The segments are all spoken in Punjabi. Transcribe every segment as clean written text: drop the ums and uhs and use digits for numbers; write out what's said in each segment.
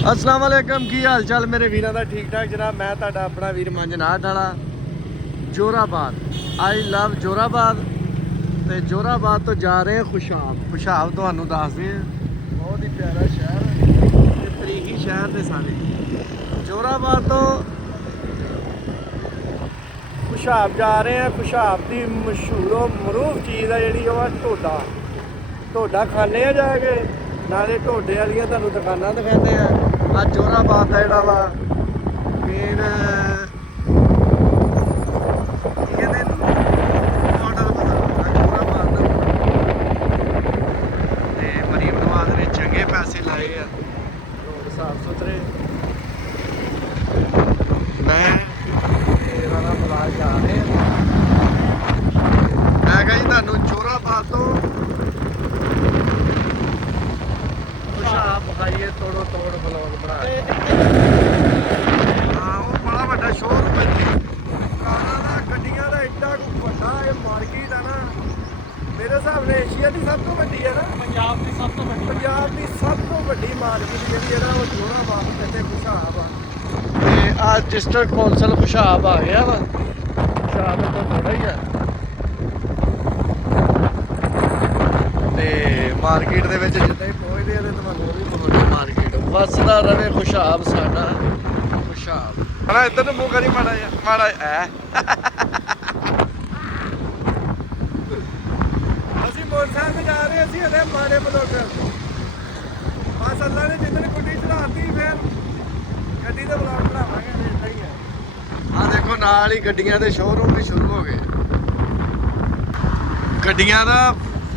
अस्सलाम वालेकुम की हाल चाल मेरे वीरों का ठीक ठाक जनाब। मैं तुहाडा अपना वीर मंजनाथ वाला जोराबाद। I love जोराबाद। तो जोराबाद तो जा रहे हैं खुशाब। खुशाब तुहानू दस दें बहुत ही प्यारा शहर ते तरीखी शहर ने सारे। जोराबाद तो खुशाब जा रहे हैं। खुशाब की मशहूर मरूफ चीज़ है जी ढोडा। ढोडा खाने जाके नाले ढोडे वाली तुहानू दुकाना दिखाते हैं। आज जोराबाद का जोड़ा वा मेन मरीम नवाज ने चंगे पैसे लाए हैं। रोड साफ सुथरे। मैं वाला मुलाज जा रहे हैं। मैं कहा जी तुहानू जोराबाद तो खुशाब खाइए तोड़ो तोड़ ब्लॉग बना। हाँ वो बड़ा बड़ा शोरूम है जी कारां दा गड्डियां दा। एड्डा वड्डा ये मार्केट है ना मेरे हिसाब ने एशिया की सब तो वड्डी है ना। पंजाब की सब तो वड्डी मार्केट जी है वो जोराबाद कहते खुशाब आ। ते आज डिस्ट्रिक्ट कौंसल खुशाब आ गया वा। खुशाब तो थोड़ा ही है ते मार्केट दे विच जिद्दां ही पहुंचदे आ ते तुहानू भी पहुंचदे मार्केट वसदा रवे खुशाब साडा खुशाब। हना इधर तो मुंह करी माड़ा है ਅਸੀਂ ਮੋਟਰਸਾਈਕਲ ਤੇ ਜਾ ਰਹੇ ਅਸੀਂ ਹਲੇ ਮਾੜੇ ਬਲੋਟਰ। ਬਸ ਅੱਲਾ ਨੇ ਜਿੱਦਣ ਗੁੱਡੀ ਚੜਾਤੀ ਫਿਰ ਗੱਡੀ ਦਾ ਬਲੌਗ ਬਣਾਵਾਂਗੇ। ਇਦਾਂ ਹੀ ਹੈ। ਆਹ ਦੇਖੋ ਨਾਲ ਹੀ ਗੱਡੀਆਂ ਦੇ ਸ਼ੋਰੂਮ ਵੀ ਸ਼ੁਰੂ ਹੋ ਗਏ।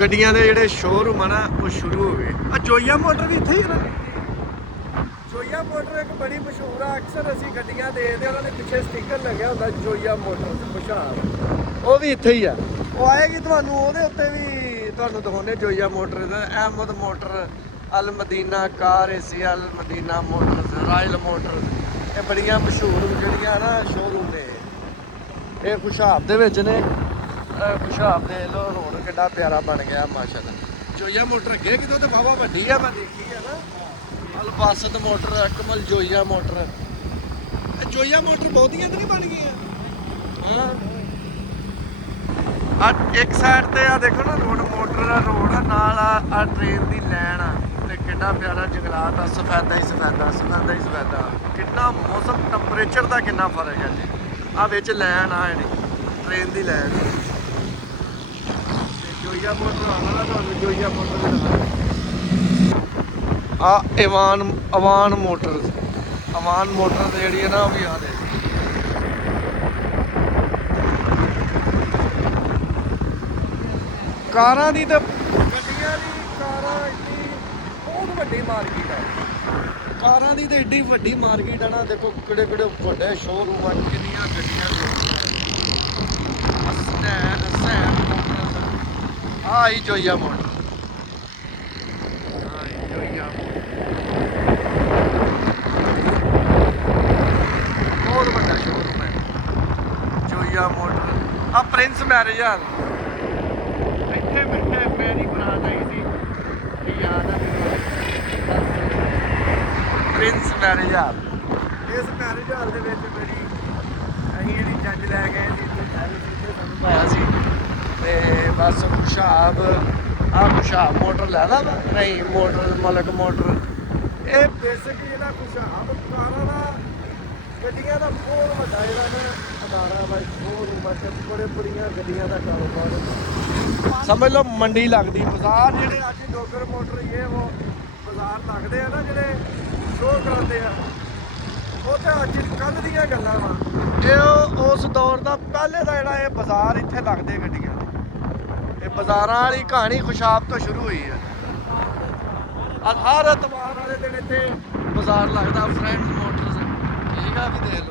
ਗੱਡੀਆਂ ਦੇ ਜਿਹੜੇ ਸ਼ੋਰੂਮ ਆ ਨਾ ਉਹ ਸ਼ੁਰੂ ਹੋ ਗਏ। ਆ ਜੋਈਆ ਮੋਟਰ ਵੀ ਇੱਥੇ ਹੀ ਹੈ ਨਾ। ਜੋਈਆ ਮੋਟਰ ਇੱਕ ਬੜੀ ਮਸ਼ਹੂਰ ਆ। ਅਕਸਰ ਅਸੀਂ ਗੱਡੀਆਂ ਦੇਖਦੇ ਉਹਨਾਂ ਨੇ ਪਿੱਛੇ ਸਟicker ਲੱਗਿਆ ਹੁੰਦਾ ਜੋਈਆ ਮੋਟਰ ਖੁਸ਼ਹਾਲ। ਉਹ ਵੀ ਇੱਥੇ ਹੀ ਆ। ਉਹ ਆਏਗੀ ਤੁਹਾਨੂੰ ਉਹਦੇ ਉੱਤੇ ਵੀ ਤੁਹਾਨੂੰ ਦਿਖਾਉਂਦੇ ਜੋਈਆ ਮੋਟਰ ਦਾ। ਅਹਿਮਦ ਮੋਟਰ ਅਲ ਮਦੀਨਾ ਕਾਰ ਏਸੀ ਅਲ ਮਦੀਨਾ ਮੋਟਰ ਰਾਇਲ ਮੋਟਰ ਇਹ ਬੜੀਆਂ ਮਸ਼ਹੂਰ ਜਿਹੜੀਆਂ ਨਾ ਸ਼ੋਰੂਮ ਨੇ ਇਹ ਖੁਸ਼ਹਾਲ ਦੇ ਵਿੱਚ ਨੇ। ਖੁਸ਼ਹਾਲ ਦੇ ਲੋ ਰੋਡ ਕਿੱਡਾ ਪਿਆਰਾ ਬਣ ਗਿਆ ਮਾਸ਼ਾਅੱਲਾ। ਜੋਈਆ ਮੋਟਰ ਅੱਗੇ ਕਿਤੋਂ ਤੇ ਵਾਹਵਾ ਵੱਡੀ ਆ ਮੈਂ ਦੇਖੀ ਆ ਨਾ। ਅਲਬਾਸਤ ਮੋਟਰ ਅਕਮਲ ਜੋਈਆ ਮੋਟਰ। ਇਹ ਜੋਈਆ ਮੋਟਰ ਬਹੁਤੀਆਂ ਤਾਂ ਨਹੀਂ ਬਣ ਗਈਆਂ। ਹਾਂ ਆ ਇੱਕ ਸਾਈਡ ਤੇ ਆ ਦੇਖੋ ਨਾ ਰੋਡ ਮੋਟਰ ਦਾ ਰੋਡ ਆ ਨਾਲ ਆ ਟ੍ਰੇਨ ਦੀ ਲਾਈਨ ਆ ਤੇ ਕਿੰਨਾ ਪਿਆਰਾ ਜੰਗਲਾਤ ਆ। ਸਫੈਦਾ ਹੀ ਸਫੈਦਾ ਕਿੰਨਾ ਮੌਸਮ ਟੈਂਪਰੇਚਰ ਦਾ ਕਿੰਨਾ ਫਰਕ ਹੈ ਜੀ। ਆ ਵਿੱਚ ਲਾਈਨ ਆ ਜਿਹੜੀ ਟ੍ਰੇਨ ਦੀ ਲਾਈਨ। ਜੋਈਆ ਮੋਟਰ ਆਉਣਾ ਤੁਹਾਨੂੰ ਜੋਈਆ ਮੋਟਰ ਆ ਅਵਾਨ ਮੋਟਰ ਤੇ ਜਿਹੜੀ ਹੈ ਨਾ ਉਹ ਵੀ ਆ ਦੇ। ਕਾਰਾਂ ਦੀ ਤੇ ਗੱਡੀਆਂ ਦੀ ਕਾਰਾਂ ਇੰਨੀ ਬਹੁਤ ਵੱਡੀ ਮਾਰਕੀਟ ਹੈ। ਕਾਰਾਂ ਦੀ ਤੇ ਏਡੀ ਵੱਡੀ ਮਾਰਕੀਟ ਹੈ ਨਾ। ਦੇਖੋ ਕਿਹੜੇ ਵੱਡੇ ਸ਼ੋਰੂਮ ਆ ਕਿੰਨੀਆਂ ਗੱਡੀਆਂ ਆਈ ਜੋਈਆ ਮੋਟਰ। ਬਹੁਤ ਵੱਡਾ ਸ਼ੋਰੂਮ ਹੈ ਜੋਈਆ ਮੋਟਰ। ਆ ਪ੍ਰਿੰਸ ਮੈਰਿਜ ਹਾਲ ਇੱਥੇ ਬੈਠੇ ਮੇਰੀ ਬਰਾਤ ਆਈ ਸੀ ਕੀ ਯਾਦ ਹੈ ਪ੍ਰਿੰਸ ਮੈਰਿਜ ਹਾਲ। ਇਸ ਮੈਰਿਜ ਹਾਲ ਦੇ ਵਿੱਚ ਮੇਰੀ ਅਸੀਂ ਜਿਹੜੀ ਜੱਜ ਲੈ ਗਏ ਸੀ ਸਾਨੂੰ ਪਾਇਆ ਸੀ ਤੇ ਬਸ ਖੁਸ਼ਹਾਬ ਆ ਖੁਸ਼ਹਾਬ ਮੋਟਰ ਲੈ ਲਾ ਨਹੀਂ ਮੋਟਰ ਮਲਕ ਮੋਟਰ ਇਹ ਬੇਸਿਕ ਜਿਹੜਾ ਖੁਸ਼ਹਾਬ ਕਾਰਾਂ ਦਾ ਗੱਡੀਆਂ ਦਾ ਬਹੁਤ ਵੱਡਾ ਜਿਹੜਾ ਨਾ ਅਦਾਰਾ ਵਾ। ਬਹੁਤ ਬੜੀਆਂ ਗੱਡੀਆਂ ਦਾ ਕਾਰੋਬਾਰ ਸਮਝ ਲਓ ਮੰਡੀ ਲੱਗਦੀ। ਬਾਜ਼ਾਰ ਜਿਹੜੇ ਅੱਜ ਡੋਗਰ ਮੋਟਰ ਇਹ ਉਹ ਬਾਜ਼ਾਰ ਲੱਗਦੇ ਆ ਨਾ ਜਿਹੜੇ ਸ਼ੋਅ ਕਰਾਉਂਦੇ ਆ ਉਹ ਤਾਂ ਅੱਜ ਕੱਲ੍ਹ ਦੀਆਂ ਗੱਲਾਂ ਵਾ। ਇਹ ਉਸ ਦੌਰ ਦਾ ਪਹਿਲੇ ਦਾ ਜਿਹੜਾ ਇਹ ਬਾਜ਼ਾਰ ਇੱਥੇ ਲੱਗਦੇ ਗੱਡੀਆਂ ਦੇ। ਇਹ ਬਾਜ਼ਾਰਾਂ ਵਾਲੀ ਕਹਾਣੀ ਖੁਸ਼ਹਾਬ ਤੋਂ ਸ਼ੁਰੂ ਹੋਈ ਹੈ। ਹਰ ਐਤਵਾਰ ਵਾਲੇ ਦਿਨ ਇੱਥੇ ਬਾਜ਼ਾਰ ਲੱਗਦਾ। ਫਰੈਂਡ ਮੋਟਰਸ ਠੀਕ ਆ ਵੀ ਦੇਖ ਲਓ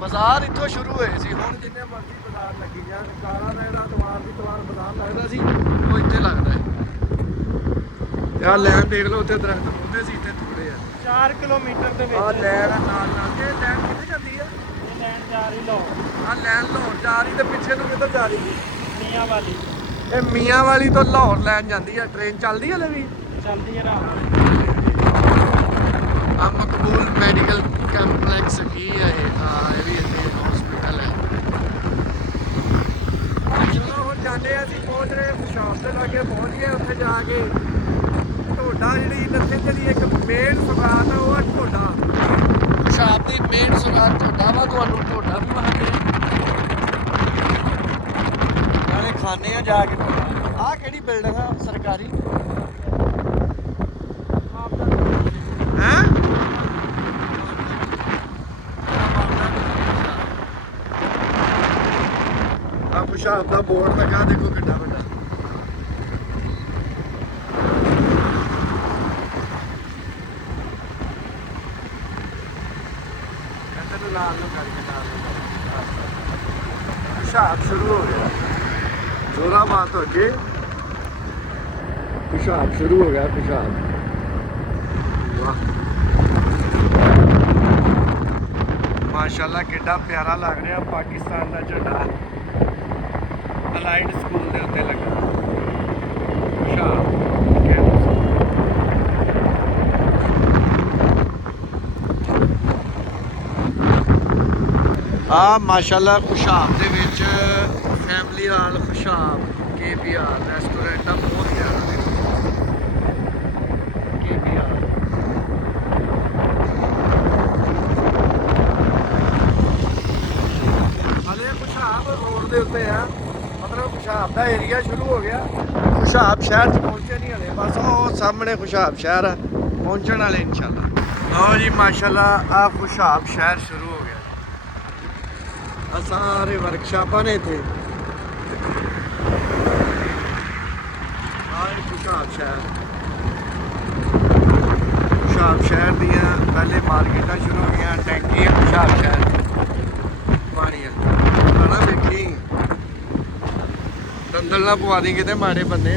ਬਾਜ਼ਾਰ ਇੱਥੋਂ ਸ਼ੁਰੂ ਹੋਏ ਸੀ। ਹੁਣ ਜਿੰਨੇ ਮਰਜ਼ੀ ਬਾਜ਼ਾਰ ਲੱਗੀ ਜਾਣ ਕਾਰਾਂ ਦਾ ਜਿਹੜਾ ਐਤਵਾਰ ਬਾਜ਼ਾਰ ਲੱਗਦਾ ਸੀ ਉਹ ਇੱਥੇ ਲੱਗਦਾ ਹੈ। ਆਹ ਲੈਣ ਦੇਖ ਲਓ ਉੱਥੇ ਦਰਖਤ ਹੁੰਦੇ ਸੀ ਇੱਥੇ ਥੋੜੇ ਆ 4 ਕਿਲੋਮੀਟਰ ਦੇ ਵਿੱਚ। ਆਹ ਲੈਣ ਨਾਲ ਕੇ ਲੈਣ ਕਿੱਥੇ ਜਾਂਦੀ ਆ? ਇਹ ਲੈਣ ਜਾ ਰਹੀ ਲਾਹੌਰ। ਆਹ ਲੈਣ ਲਾਹੌਰ ਜਾ ਰਹੀ ਤੇ ਪਿੱਛੇ ਨੂੰ ਕਿੱਧਰ ਜਾ ਰਹੀ? ਮੀਆਂ ਵਾਲੀ। ਇਹ ਮੀਆਂ ਵਾਲੀ ਤੋਂ ਲਾਹੌਰ ਲੈਣ ਜਾਂਦੀ ਆ। ਟ੍ਰੇਨ ਚੱਲਦੀ ਹਲੇ ਵੀ ਚੱਲਦੀ ਹੈ ਰਾਤ। ਜਾ ਕੇ ਢੋਡਾ ਜਿਹੜੀ ਨੱਥੇ ਦੀ ਇੱਕ ਮੇਨ ਸੁਗਾਤ ਆ ਉਹ ਆ ਢੋਡਾ। ਖੁਸ਼ਾਬ ਦੀ ਮੇਨ ਸੁਗਾਤ ਢੋਡਾ ਵਾ। ਤੁਹਾਨੂੰ ਢੋਡਾ ਵੀ ਵਹਾਂਗੇ ਨਾਲੇ ਖਾਣੇ ਆ ਜਾ ਕੇ। ਆਹ ਕਿਹੜੀ ਬਿਲਡਿੰਗ ਆ ਸਰਕਾਰੀ ਹੈ? ਆ ਖੁਸ਼ਾਬ ਦਾ ਬੋਰਡ ਲੱਗਾ ਦੇਖੋ ਕਿੱਡਾ ਵੱਡਾ। पेशाब शुरू हो गया, जोरा बात हो गई। पेशाब शुरू हो गया, पेशाब। माशाल्लाह कितना प्यारा लग रहा। पाकिस्तान का झंडा अलाइड स्कूल के उत्ते लगा। पेशाब ਆ ਮਾਸ਼ਾਅੱਲਾ ਖੁਸ਼ਾਬ ਦੇ ਵਿੱਚ ਫੈਮਿਲੀ ਹਾਲ ਖੁਸ਼ਾਬ KPR ਰੈਸਟੋਰੈਂਟ ਆ। ਬਹੁਤ ਪਿਆਰਾ KPR। ਹਲੇ ਖੁਸ਼ਾਬ ਰੋਡ ਦੇ ਉੱਤੇ ਆ, ਮਤਲਬ ਖੁਸ਼ਾਬ ਦਾ ਏਰੀਆ ਸ਼ੁਰੂ ਹੋ ਗਿਆ। ਖੁਸ਼ਾਬ ਸ਼ਹਿਰ 'ਚ ਪਹੁੰਚੇ ਨਹੀਂ ਹਲੇ, ਬਸ ਉਹ ਸਾਹਮਣੇ ਖੁਸ਼ਾਬ ਸ਼ਹਿਰ ਆ, ਪਹੁੰਚਣ ਵਾਲੇ ਇਨਸ਼ਾਅੱਲਾ। ਲਓ ਜੀ ਮਾਸ਼ਾਅੱਲਾ ਆ ਖੁਸ਼ਾਬ ਸ਼ਹਿਰ ਸ਼ੁਰੂ ਹੋ ਗਿਆ। सारे वर्कशॉपां ने थे। खुशाब शहर दियां पहले मार्केटां शुरू हो गई। टैंकियां खुशाब शहर पानी खाना देखी दंदल ना पवा दी किते माड़े बंदे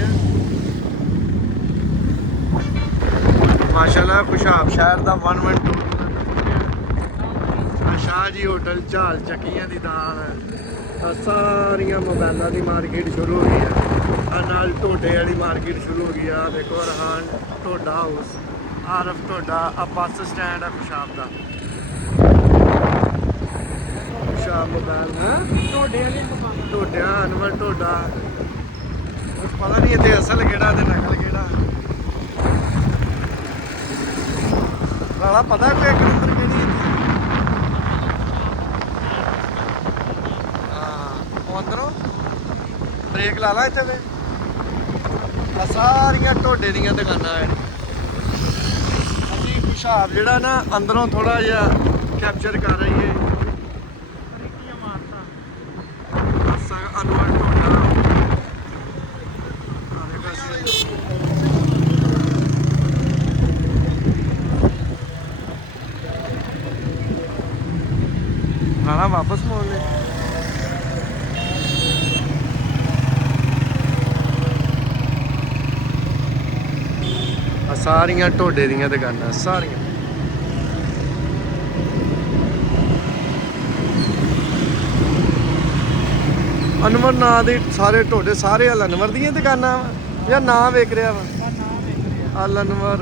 माशाल्लाह। खुशाब शहर का 112 शाह जी होटल झाल चक्कियां दी दाल सारिया मोबाइलों की मार्केट शुरू हो गई है। नाल ढोडे वाली मार्केट शुरू हो गई है। देखो रहान ढोडा हाउस, आरफ ढोडा, बस स्टैंड है खुशाब का। खुशाब मोबाइल है ढोडिया अनवर ढोडा पता नहीं इतने असल केड़ा ते नकल केड़ा वाला पता कोई एक नंबर केड़ी अंदरों ब्रेक ला ला इतने सारिया ढोडे दी दुकाना है। अभी खुशाब जोड़ा ना अंदरों थोड़ा जहा कैप्चर कर रही है। अनवर ढोडा खाना वापस मोड़ ले। सारिया ढोडे दी दुकाना सारिया अनवर ना दे सारे ढोडे सारे अल अनवर दी दुकाना या ना वेख रहा वा अल अनवर।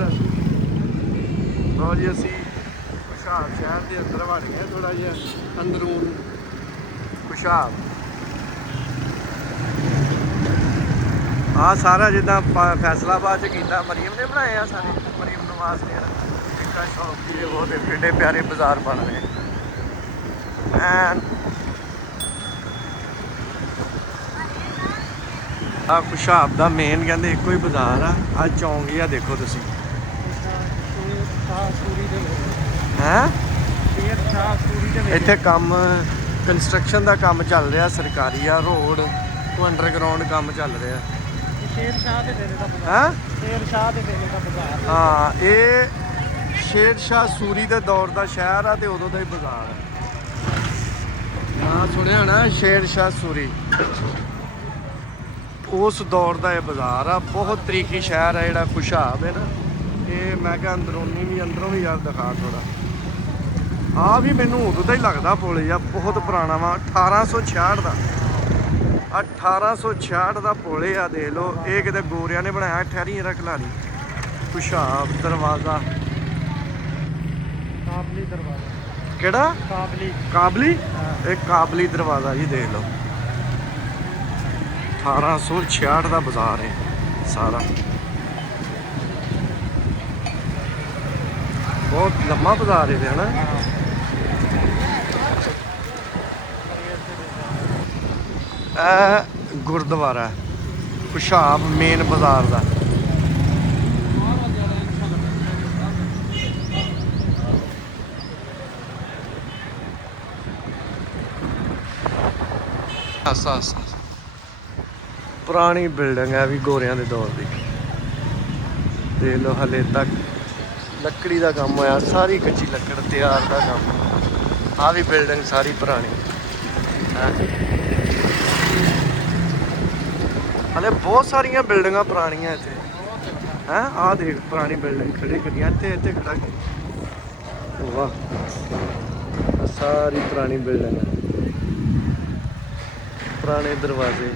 लो जी असी खुशाब शहर के अंदर वड़ गए थोड़ा जिहा अंदरून खुशाब। हाँ सारा जिदा फैसलाबाद किया मरीम ने बनाया सारे मरीम नवाज ने इक्का शौक की वो एडे प्यारे बाजार बन रहे हैं। खुशाब का मेन कहते एको ही बाजार आ चौंक ही देखो तुम है इत्थे काम कंस्ट्रक्शन का काम चल रहा सरकारी आ रोड तो अंडरग्राउंड काम चल रहा। हाँ ये शेर शाह सूरी के दौर का शहर है तो उदों का ही बाजार है। हाँ सुनिया ना शेर शाह सूरी उस दौर का यह बाजार आ। बहुत तरीकी शहर है जोड़ा खुशाब है ना ये। मैं क्या अंदरूनी भी अंदरों भी यार दिखा थोड़ा आ भी मैनू उदों का ही लगता पुल या बहुत पुराना वा 1866 का 1866 का पुल आ देख लो। ये कितने गोरिया ने बनाया ठहरी जरा खिलाड़ी। खुशाब दरवाजा काबली दरवाजा केड़ा काबली काबली एक काबली दरवाजा जी देख लो। 1866 का बाजार है सारा। ਬਹੁਤ ਲੰਮਾ ਬਾਜ਼ਾਰ ਹੈ ਹਨਾ। ਇਹ ਗੁਰਦੁਆਰਾ ਹੁਸ਼ਿਆਰ ਮੇਨ ਬਾਜ਼ਾਰ ਦਾ। ਪੁਰਾਣੀ ਬਿਲਡਿੰਗ ਹੈ ਵੀ ਗੋਰਿਆਂ ਦੇ ਦੌਰ ਦੀ। ਦੇਖ ਲਓ ਹਲੇ ਤੱਕ ਲੱਕੜੀ ਦਾ ਕੰਮ ਹੋਇਆ, ਸਾਰੀ ਕੱਚੀ ਲੱਕੜ ਤਿਆਰ ਦਾ ਕੰਮ। ਆ ਵੀ ਬਿਲਡਿੰਗ ਸਾਰੀ ਪੁਰਾਣੀ ਹਲੇ ਬਹੁਤ ਸਾਰੀਆਂ ਬਿਲਡਿੰਗਾਂ ਪੁਰਾਣੀਆਂ ਇੱਥੇ ਹੈ। ਆਹ ਦੇਖ ਪੁਰਾਣੀ ਬਿਲਡਿੰਗ ਖੜੀ ਕਰੀਆਂ ਇੱਥੇ ਖੜਾ ਕੇ। ਵਾਹ ਸਾਰੀ ਪੁਰਾਣੀ ਬਿਲਡਿੰਗ, ਪੁਰਾਣੇ ਦਰਵਾਜ਼ੇ।